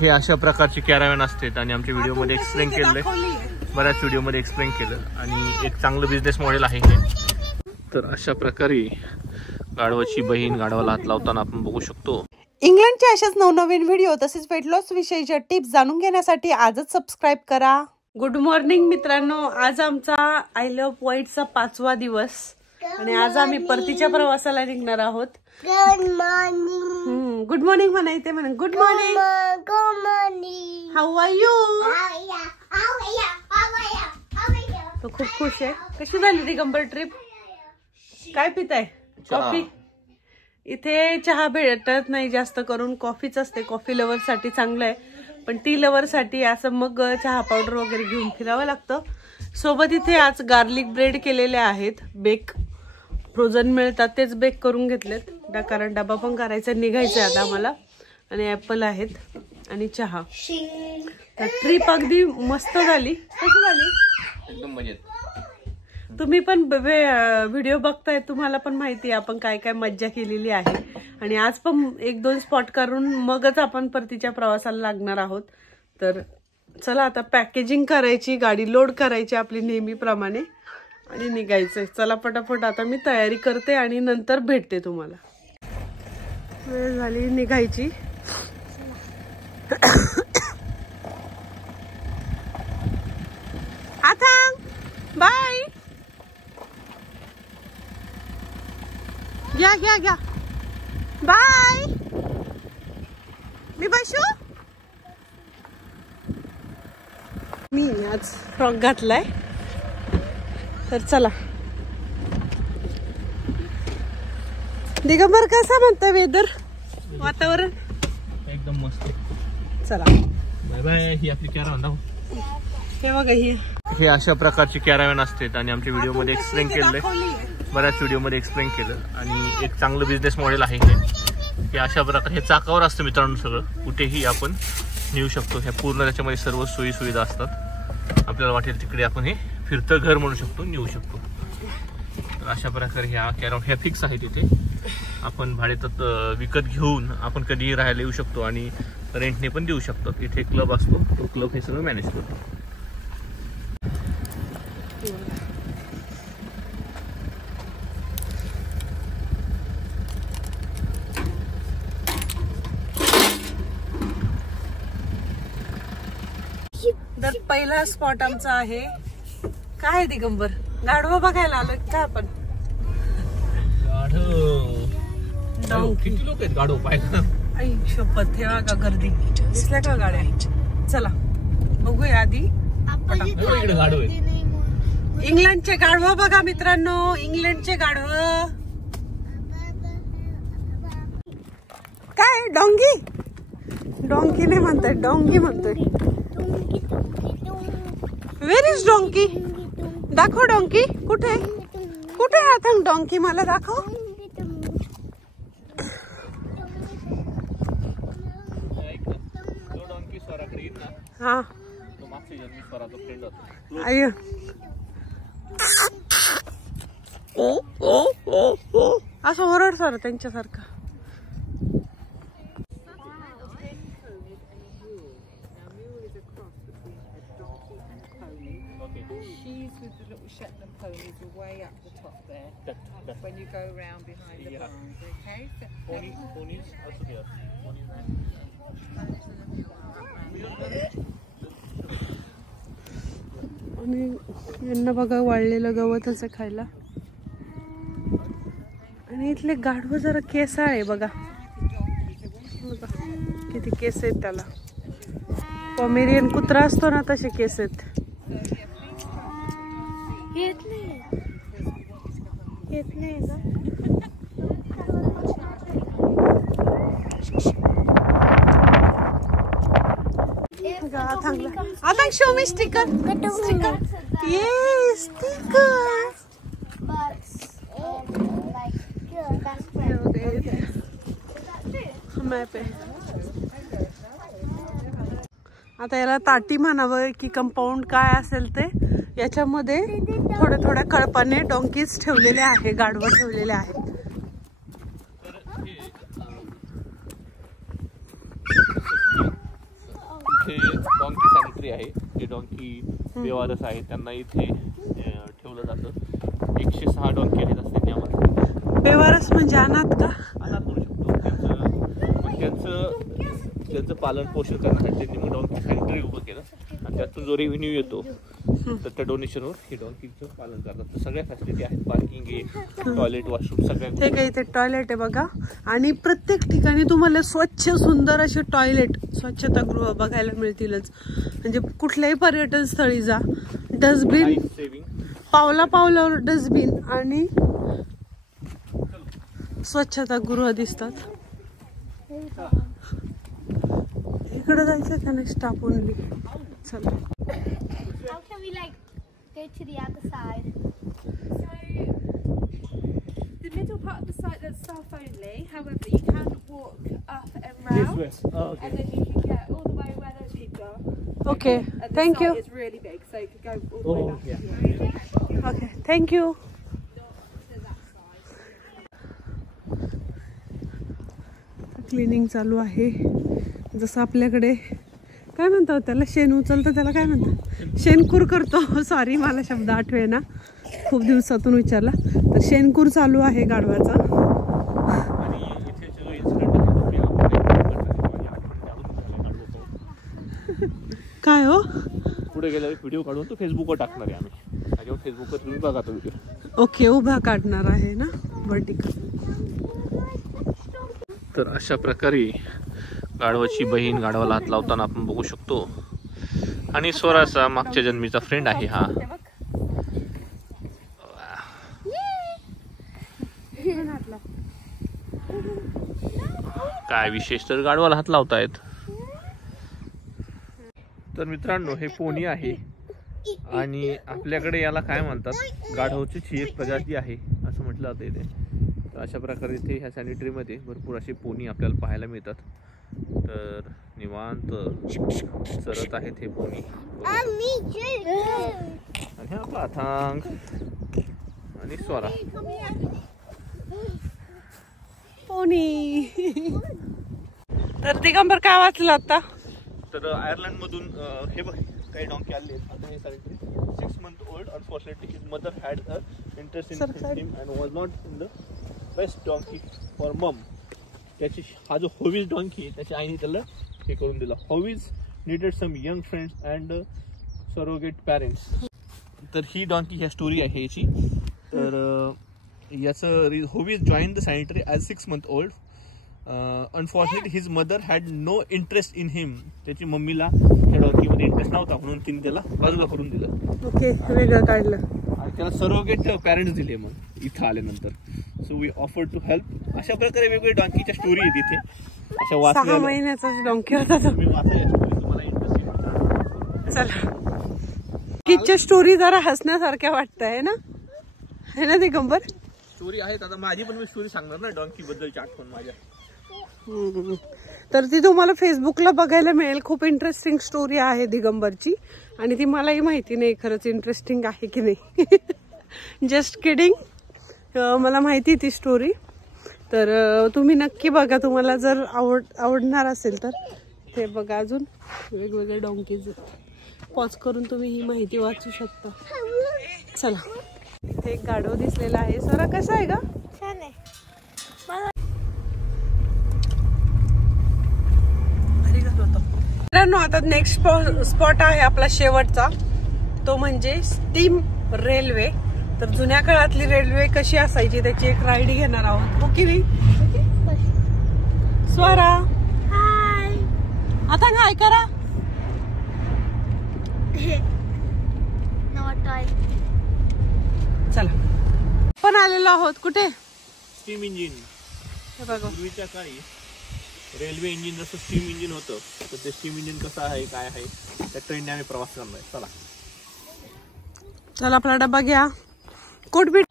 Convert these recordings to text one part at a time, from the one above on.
हे अशा प्रकारची कॅराव्हॅन असते आणि आमच्या व्हिडिओमध्ये एक्सप्लेन केलंय, बऱ्याच व्हिडिओमध्ये एक्सप्लेन केलं आणि एक चांगलं बिझनेस मॉडेल आहे हे. तर अशा प्रकारे गाढवाची बहीण गाढवाला हात लावताना आपण बघू शकतो. इंग्लंडचे अशाच नवनवीन व्हिडिओ तसेच वेट लॉस विषयीच्या टिप्स जाणून घेण्यासाठी आजच सबस्क्राईब करा. गुड मॉर्निंग मित्रांनो, आज आमचा आय लव्ह पॉइंटचा 5वा दिवस आणि आज आम्ही परतीच्या प्रवासाला निघणार आहोत. Good morning. गुड मॉर्निंग म्हणायचे म्हणे. Good morning. Good morning. How are you? तो खूप खुश आहे. कशी झाली दिगंबर ट्रिप? काय पिताय? कॉफी. इथे चहा भेटत नाही, जास्त करून कॉफीच असते. कॉफी लवर साठी चांगलं आहे, पण टी लवर साठी असं मग चहा पावडर वगैरे घेऊन फिरावं लागतं. सोबत इथे आज गार्लिक ब्रेड केलेले आहेत, बेक फ्रोझन मिळतात तेच बेक करून घेतलेत, कारण डबा पण करायचा, निघायचं आता आम्हाला. आणि ऍपल आहेत आणि चहा. तर ट्रिप अगदी मस्त झाली. कशी झाली? एकदम मजेत. तुम्ही पण व्हिडिओ बघताय, तुम्हाला पण माहिती आहे आपण काय काय मज्जा केलेली आहे. आणि आज पण 1-2 स्पॉट करून मगच आपण परतीच्या प्रवासाला लागणार आहोत. तर चला आता पॅकेजिंग करायची, गाडी लोड करायची आपली नेहमीप्रमाणे आणि निघायचंय. चला पटापट आता मी तयारी करते आणि नंतर भेटते तुम्हाला. वेळ झाली निघायची. आता बाय. घ्या घ्या घ्या. बाय. मी बसू. मी आज फ्रॉक घातलाय. तर चला. दिगंबर कसा म्हणतोय वेदर, वातावरण? एकदम मस्त. चला बाय बाय. ही आपली कॅराव्हॅन. हे बघा, हे अशा प्रकारची कॅराव्हॅन असते आणि आमच्या व्हिडिओमध्ये एक्सप्लेन केलंय, बऱ्याच व्हिडिओमध्ये एक्सप्लेन केलं आणि एक चांगलं बिझनेस मॉडेल आहे हे. अशा प्रकारे हे चाकावर असतं मित्रांनो, सगळं कुठेही आपण नेऊ शकतो. ह्या पूर्ण त्याच्यामध्ये सर्व सोयी सुविधा असतात. आपल्याला वाटेल तिकडे आपण हे फिरतं घर म्हणू शकतो, नेऊ शकतो. तर अशा प्रकारे ह्या कॅराव्हॅन ह्या फिक्स आहे. तिथे आपण भाड्यात विकत घेऊन आपण कधीही राहायला येऊ शकतो आणि रेंटने पण देऊ शकतो. इथे क्लब असतो, तो क्लब हे सगळं मॅनेज करतो. तर पहिला स्पॉट आमचा आहे. काय आहे दिगंबर? गाढवा बघायला आलो का आपण? किती लोक आहेत गाढव पाहायला? आई शपथ, ठेवा का गर्दी दिसल्या का गाड्या? चला बघूया आधी. इकडे गाढव आहेत. इंग्लंडचे गाढव बघा मित्रांनो, इंग्लंडचे गाढव. काय डोंगी? डोंकी नाही म्हणताय, डोंगी म्हणतोय. वेर इज डोंकी? दाखव डोंकी. कुठे कुठे आहे डोंकी? मला दाखव. हा अय्यो. असं ओरड सर त्यांच्यासारखं. Shetland ponies are way up the top there. When you go around behind the barns, okay? Ponies also there. आणि यांना बघा वाळलेलं गवतच आहे खायला. आणि इथले गाढव जरा केस आहे बघा, किती केस आहेत त्याला. पॉमेरियन कुत्रा असतो ना, तसे केस आहेत. आता शो मी स्टिकर. स्टिकर. ये स्टिकर. मॅप आहे. आता याला ताटी म्हणावं की कंपाऊंड काय असेल ते. याच्यामध्ये थोड्या थोड्या कळपाने डोंकीज ठेवलेले आहे, गाढवं ठेवलेले आहेत. इथे डॉंकी सॅनिटरी आहे. जे डॉंकी बेवारस आहे त्यांना इथे ठेवलं जातं. 106 डॉंकी आहेत असं त्यांनी आम्हाला. बेवारस म्हणजे अनाथ का? अनाथ म्हणू शकतो. त्यांचं पालन पोषण करण्यासाठी त्यांनी मग डॉंकी सॅनिटरी उभं केलं आणि त्यातून जो रेव्हेन्यू येतो तर त्या डोनेशनवर ही डॉंकीचं पालन करतात. तर सगळ्या फॅसिलिटी आहेत. पार्किंग आहे, टॉयलेट, वॉशरूम सगळ्या. हे काही इथे टॉयलेट आहे बघा. आणि प्रत्येक ठिकाणी तुम्हाला स्वच्छ सुंदर असे टॉयलेट, स्वच्छतागृह बघायला मिळतीलच. म्हणजे कुठल्याही पर्यटन स्थळी जा, डस्टबिन पावला पावलावर डस्टबिन आणि स्वच्छतागृह दिसतात. इकडे जायचं का नाही? Staff only. चला. How can we like go to the other side? The middle part of the site that's staff only. However, you can walk up and round, and then you can get all the way where those people are. Okay, And thank the you. site is really big, so you could go all the way back. Okay, thank you. Cleaning चालू आहे. जसं आपल्याकडे काय म्हणतात त्याला, शेण उचलतं त्याला काय म्हणतात? शेणकूर करतो. सॉरी मला शब्द आठवे ना, खूप दिवसातून विचारला. तर शेणकूर चालू आहे गाढवाचा. काय हो? पुढे गेल्यावर व्हिडिओ काढून तो फेसबुकवर टाकणार आहे आम्ही. त्याच्यावर फेसबुकवर तुम्ही बघा तो व्हिडिओ. ओके, उभा काढणार आहे ना, वर्टिकल. तर अशा प्रकारे गाढवाची बहीण गाढवाला हात लावताना आपण बघू शकतो. आणि स्वराचा मागच्या जन्मीचा फ्रेंड आहे हा. काय विशेष तर गाढवाला हात लावतायत. तर मित्रांनो, हे पोनी आहे आणि आपल्याकडे याला काय म्हणतात, गाढवचीच ही एक प्रजाती आहे असं म्हटलं जातं इथे. तर अशा प्रकारे इथे ह्या सॅनिटरीमध्ये भरपूर असे पोनी आपल्याला पाहायला मिळतात. तर निवांत चरत आहेत हे पोनी. आणि हा पाथांग आणि स्वरा पोनी. तर दिगंबर काय वाचलं आता? तर आयर्लंड मधून हे बघ काही डॉंकी आले आता. हे sanitary 6 month old. Unfortunately his mother had a interest in him and was not in the best donkey for mom. त्याची हा जो होवीज डॉंकी आहे त्याच्या आईने त्याला हे करून दिला. होवीज needed some young friends and surrogate parents. तर ही डॉंकी ह्या स्टोरी आहे याची. तर याचं होवीज join the sanitary as 6 month old. Unfortunately his mother had no interest in him. त्याची मम्मीला त्या डॉंकीमध्ये इंटरेस्ट नव्हता म्हणून तिने त्याला बाजूला करून दिलं. ओके, वेगळं काढलं आणि त्याला सरोगेट पॅरेंट्स दिले मग इथं आल्यानंतर. So we offer to help. अशा प्रकारे वेगवेगळ्या डॉंकीच्या स्टोरी आहेत इथे. अशा 6 महिन्याचाच डॉंकी होता तो. मी वाचल्या स्टोरी, तुम्हाला इंटरेस्ट. चला, किडच्या स्टोरी जरा हसण्यासारख्या वाटत आहे ना, है ना दिगंबर? स्टोरी आहेत. आता माझी पण मी स्टोरी सांगणार ना डॉंकी बद्दलची आठवण माझ्या. तर ती तुम्हाला फेसबुकला बघायला मिळेल. खूप इंटरेस्टिंग स्टोरी आहे दिगंबरची आणि ती मलाही माहिती नाही खरंच इंटरेस्टिंग आहे की नाही. Just kidding. मला माहिती ती स्टोरी. तर तुम्ही नक्की बघा, तुम्हाला जर आवडणार असेल तर ते बघा. अजून वेगवेगळे डॉंकीज पॉज करून तुम्ही ही माहिती वाचू शकता. चला, इथे एक गाढव दिसलेला आहे. सरा कसा आहे का? छान आहे. मित्रांनो, आता नेक्स्ट स्पॉट आहे आपला शेवटचा, तो म्हणजे स्टीम रेल्वे. तर जुन्या काळातली रेल्वे कशी असायची त्याची एक राईड घेणार आहोत. हो की नाही स्वरा? हाय. आता काय करा चला. पण आलेलो आहोत कुठे? Steam engine. हे बघा, पूर्वीच्या काळी रेल्वे इंजिन जसं स्टीम इंजिन होतं तर ते स्टीम इंजिन कसं आहे काय आहे त्या ट्रेनने आम्ही प्रवास करणार आहे. चला चला, आपला डबा घ्या. कोटबीट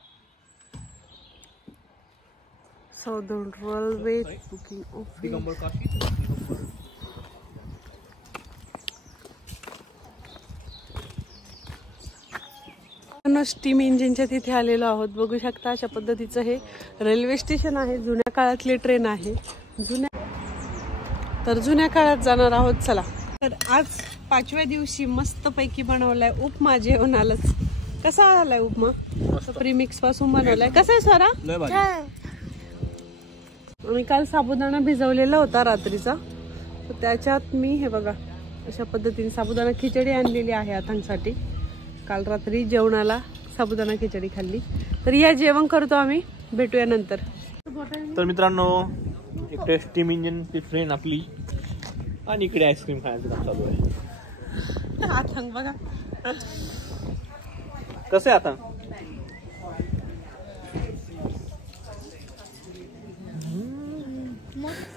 southern railway booking office. Digambar Kashi. Steam इंजिनच्या तिथे आलेलो आहोत. बघू शकता अशा पद्धतीचं हे रेल्वे स्टेशन आहे. जुन्या काळातली ट्रेन आहे. जुन्या काळात जाणार आहोत. चला, तर आज 5व्या दिवशी मस्त पैकी बनवलाय उपमा जेवणालाच. कसा आलाय उपमा? प्रीमिक्स पासून बनवलाय. कसा आहे स्वरा? आणि काल साबुदाणा भिजवलेला होता रात्रीचा, तर त्याच्यात मी हे बघा अशा पद्धतीने साबुदाणा खिचडी आणलेली आहे अथांगसाठी. काल रात्री जेवणाला साबुदाणा खिचडी खाल्ली. तर या जेवण करतो आम्ही, भेटूया नंतर. तर मित्रांनो, एक टेस्टी इंजिन ती फ्रेंड आपली, आणि इकडे आईस्क्रीम खायचं काम चालू आहे. अथांग बघा कसं आहे आता.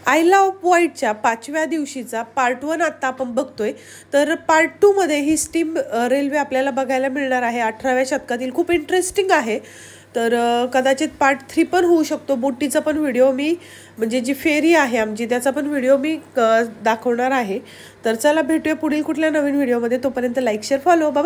आय लव्ह व्हाईटच्या 5व्या दिवशीचा पार्ट 1 आता आपण बघतोय. तर पार्ट 2 मध्ये ही स्टीम रेल्वे आपल्याला बघायला मिळणार आहे. 18व्या शतकातील खूप इंटरेस्टिंग आहे. तर कदाचित पार्ट 3 पण होऊ शकतो. बोटीचा पण व्हिडिओ मी, म्हणजे जी फेरी आहे आमची त्याचा पण व्हिडिओ मी दाखवणार आहे. तर चला भेटूया पुढील कुठल्या नवीन व्हिडिओमध्ये. तोपर्यंत लाईक शेअर फॉलो. बाबा.